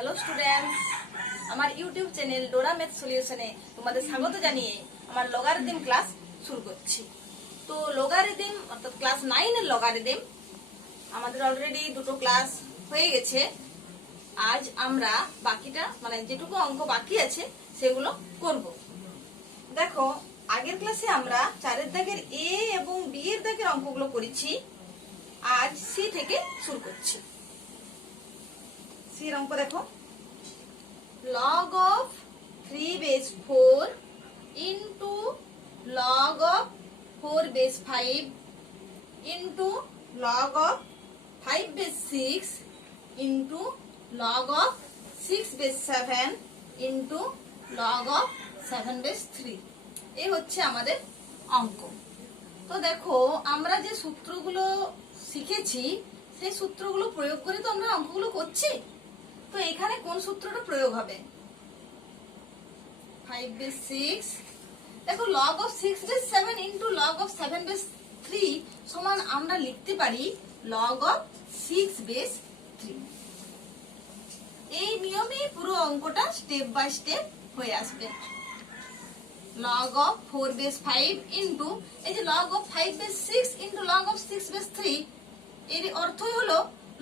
Hello students, আমার YouTube channel ডোরা math সলিউশনে তোমাদের স্বাগত জানিয়ে আমার লগারিদম ক্লাস শুরু করছি। তো লগারিদম অর্থাৎ ক্লাস 9 এর লগারিদম আমাদের অলরেডি দুটো ক্লাস হয়ে গেছে। আজ আমরা বাকিটা মানে যেটুকু অঙ্ক বাকি আছে সেগুলো করব। দেখো, আগের ক্লাসে আমরা 4 দাগের এ এবং বি এর দাগের অঙ্কগুলো করেছি। আজ সি থেকে শুরু করছি। সি এর অঙ্ক দেখো, log of 3 base 4 into log of 4 base 5 into log of 5 base 6 into log of 6 base 7 into log of 7 base 3। এই হচ্ছে আমাদের অঙ্ক। তো দেখো, আমরা যে সূত্রগুলো শিখেছি সেই সূত্রগুলো প্রয়োগ করে তো আমরা অঙ্কগুলো করছি। তো এখানে কোন সূত্রটা প্রয়োগ হবে? 5 base 6, দেখো log of 6 base 7 into log of 7 base 3 সমান আমরা লিখতে পারি log of 6 base 3। এই নিয়মে পুরো অঙ্কটা স্টেপ বাই স্টেপ হয়ে আসবে। log of 4 base 5 into এই যে log of 5 base 6 into log of 6 base 3, এর অর্থই হলো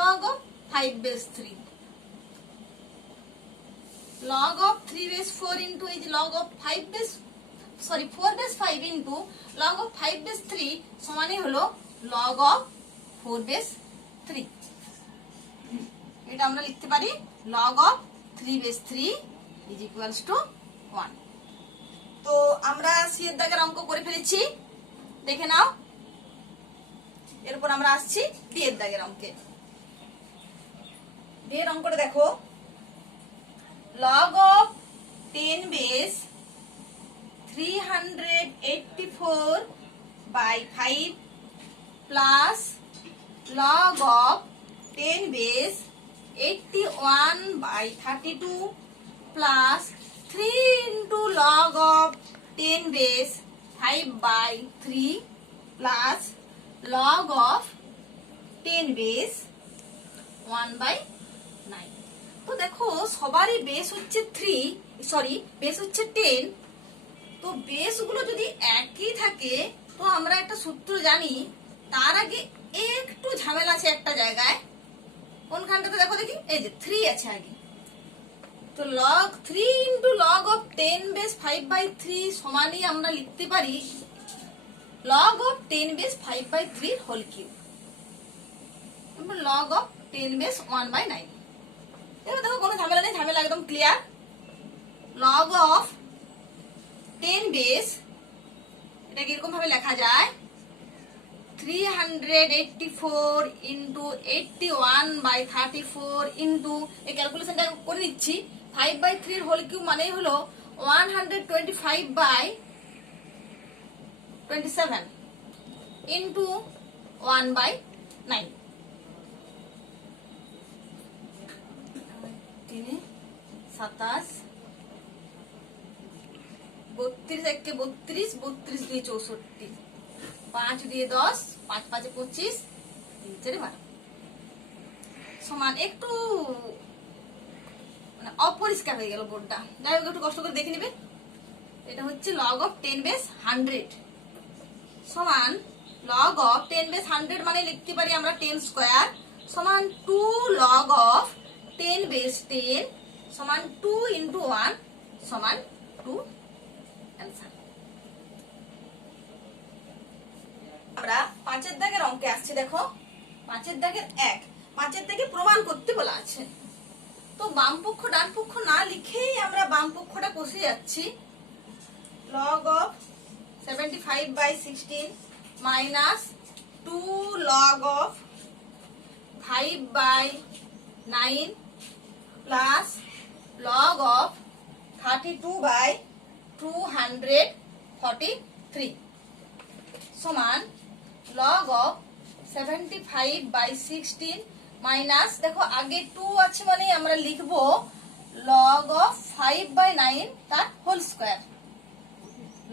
log of 5 base 3। log of 3 base 4 into এই যে log of 4 base 5 into log of 5 base 3 সমানই হলো log of 4 base 3। এটা আমরা লিখতে পারি log of 3 base 3 is equals to 1। তো আমরা সি এর দাগের অঙ্ক করে ফেলেছি, দেখে নাও। এরপর আমরা আসছি ডি এর দাগের অঙ্কে। ডি এর অঙ্কটা দেখো, log of 10 base 384 by 5 plus log of 10 base 81 by 32 plus 3 into log of 10 base 5 by 3 plus log of 10 base 1 by 9। তো দেখো, সবারই বেস হচ্ছে 10। তো বেস গুলো যদি একই থাকে তো আমরা একটা সূত্র জানি। তার আগে একটু ঝামেলা আছে একটা জায়গায়। কোনখানটাতে দেখো দেখি, এই যে 3 আছে আগে। তো log 3 into log of 10 base 5 by 3 সমানই আমরা লিখতে পারি log of 10 base 5 by 3 whole cube। log of 10 base 1 by 9। এবার দেখো কোনো ঝামেলা নেই, ঝামেলা একদম ক্লিয়ার। log of 10 base এটাকে এরকম ভাবে লেখা যায় 384 into 81 by 34 into এই ক্যালকুলেশনটা করে নিচ্ছি 5 by 3 এর হোল কিউব মানেই হলো 125 by 27 into 1 by 9। 27 32 একে 32 32 দিয়ে 64 5 দিয়ে 10 5 5 25 3 4 12 সমান একটু মানে অপরিষ্কার হয়ে গেল বোর্ডটা। যাই হোক, একটু কষ্ট করে দেখে নিবে। এটা হচ্ছে log of 10 base 100 সমান log of 10 base 100 মানে লিখতে পারি আমরা 10 স্কয়ার সমান 2 log of 10 base 10 সমান 2 into 1 সমান 2। অ্যানসার। আমরা 5 এর দাগের অঙ্কে আসছি। দেখো, 5 এর দাগের 1, 5 এর দাগে প্রমাণ করতে বলা আছে। তো বাম পক্ষ ডান পক্ষ না লিখেই আমরা বাম পক্ষটা কষে যাচ্ছি। log of 75 by 16 minus 2 log of 5 by 9 plus log of 32 by 243 সমান log of 75 by 16 মাইনাস, দেখো আগে 2 আছে মানে আমরা লিখব log of 5 by 9 তার whole square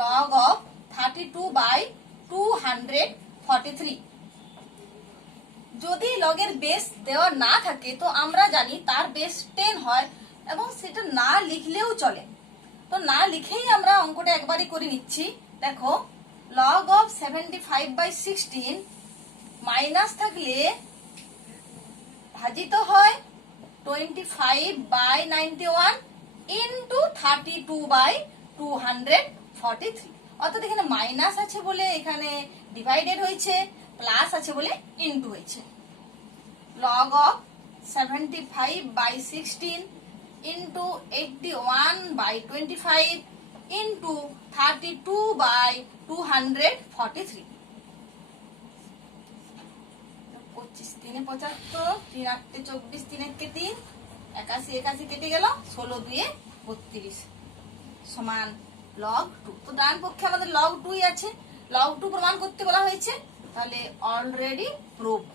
log of 32 by 243 যদি লগের বেস দেওয়া না থাকে তো আমরা জানি তার বেস 10 হয় এবং সেটা না লিখলেও চলে। তো না লিখেই আমরা অঙ্কটা একবারই করে নিচ্ছি। দেখো log of 75/16 মাইনাস থাকলে ভাজিত হয় 25/91 ইন্টু 32/243। অর্থাৎ এখানে মাইনাস আছে বলে এখানে ডিভাইডেড হয়েছে, প্লাস আছে বলে ইন্টু হয়েছে। log of 75/16 into 81/25 into 32/243। 25 3 75, 3 8 24, 3 1 3, 81 81 কেটে গেল, 16 2 32 সমান log 2। তো ডান পক্ষে আমাদের log 2 আছে, log 2 প্রমাণ করতে বলা হয়েছে, তাহলে অলরেডি প্রুভড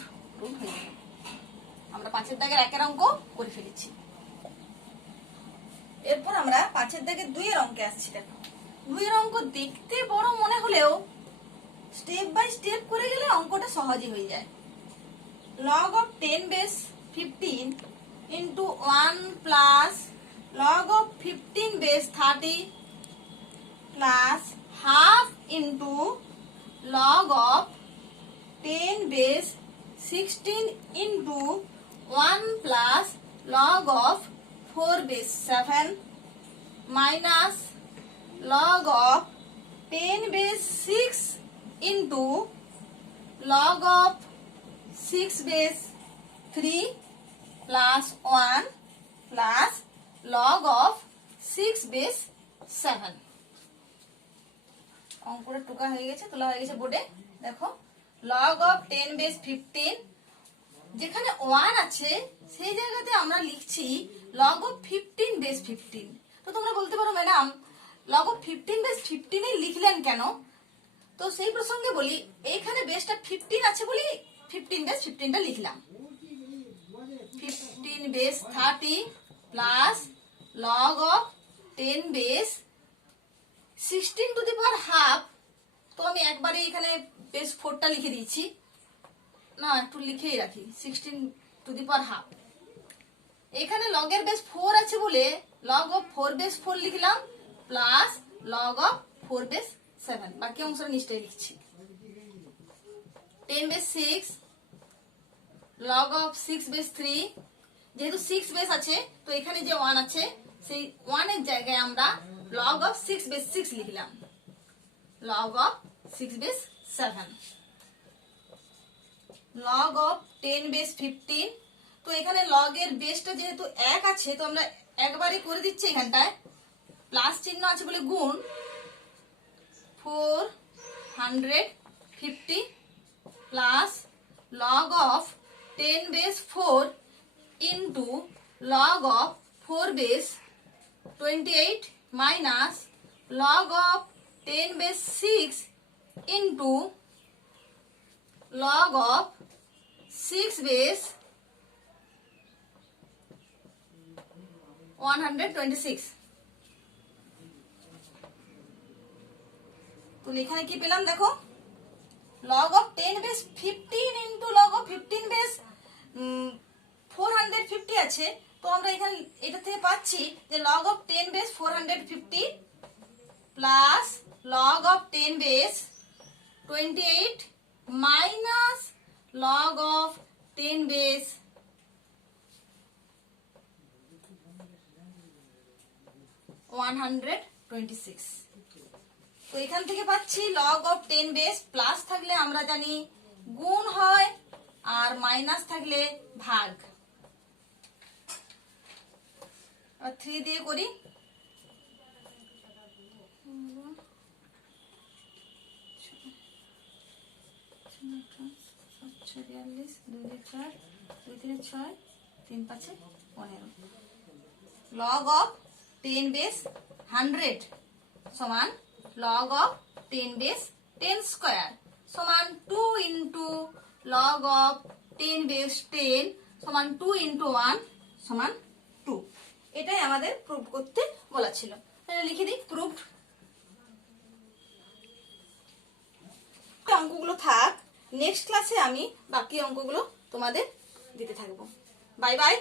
হয়ে গেল। আমরা 5 দাগের 1 এর অঙ্ক করে ফেলেছি। এরপর আমরা 5 দাগের 2 এর অঙ্কে আসছি। দেখো 2 এর অঙ্ক দেখতে বড় মনে হলেও স্টেপ বাই স্টেপ করে গেলে অঙ্কটা সহজই হয়ে যায়। log of 10 base 15 into 1 plus log of 15 base 30 plus half into log of 10 base 16 into 1 plus log of 4 base 7 minus log of 10 base 6 into log of 6 base 3 plus 1 plus log of 6 base 7। অঙ্কটা টুকা হয়ে গেছে, তোলা হয়ে গেছে বোর্ডে। দেখো log of 10 base 15, যেখানে 1 আছে সেই জায়গাতে আমরা লিখছি log of 15 base 15। তো তোমরা বলতে পারো ম্যাডাম log of 15 base 15 লিখলেন কেন? তো সেই প্রসঙ্গে বলি, এইখানে বেসটা 15 আছে বলি 15 বেস 15টা লিখলাম। 15 base 30 plus log of 10 base 16 to the power half. তো আমি একবারে এখানে বেস 4টা লিখে দিয়েছি, না একটু লিখেই রাখি 16 টু দি পাওয়ার হাফ। এখানে লগের বেস 4 আছে বলে log of 4 বেস 4 লিখলাম প্লাস log of 4 বেস 7। বাকি অংশটা নিশ্চয়ই লিখছি। 10 বেস 6 log of 6 বেস 3, যেহেতু 6 বেস আছে তো এখানে যে 1 আছে সেই 1 এর জায়গায় আমরা log of 6 বেস 6 লিখলাম, log of 6 base 7। log of 10 base 15, তো এখানে log এর বেসটা যেহেতু 1 আছে তো আমরা একবারে করে দিচ্ছি, এখানটায় প্লাস চিহ্ন আছে বলে গুণ 450 plus log of 10 base 4 into log of 4 base 28 minus log of 10 base 6 into log of 6 base 126। তো এখানে কি পেলাম দেখো, log of 10 base 15 into log of 15 base 450 আছে। তো আমরা এখানে এটা থেকে পাচ্ছি যে log of 10 base 450 plus log of 10 base 28 minus log of 10 base 126। তো এখান থেকে পাচ্ছি log of 10 base, প্লাস থাকলে আমরা জানি গুণ হয় আর মাইনাস থাকলে ভাগ। 3 দিয়ে করি, 42 2 4 2 3 6 3 5 15। log of 10 base 100 সমান log of 10 base 10 স্কয়ার সমান 2 into log of 10 base 10 সমান 2 into 1 সমান 2। এটাই আমাদের প্রুভ করতে বলা ছিল, তাহলে লিখে দিই প্রুভড। অঙ্কগুলো থাক, নেক্সট ক্লাসে আমি বাকি অঙ্কগুলো তোমাদের দিতে থাকবো। Bye bye.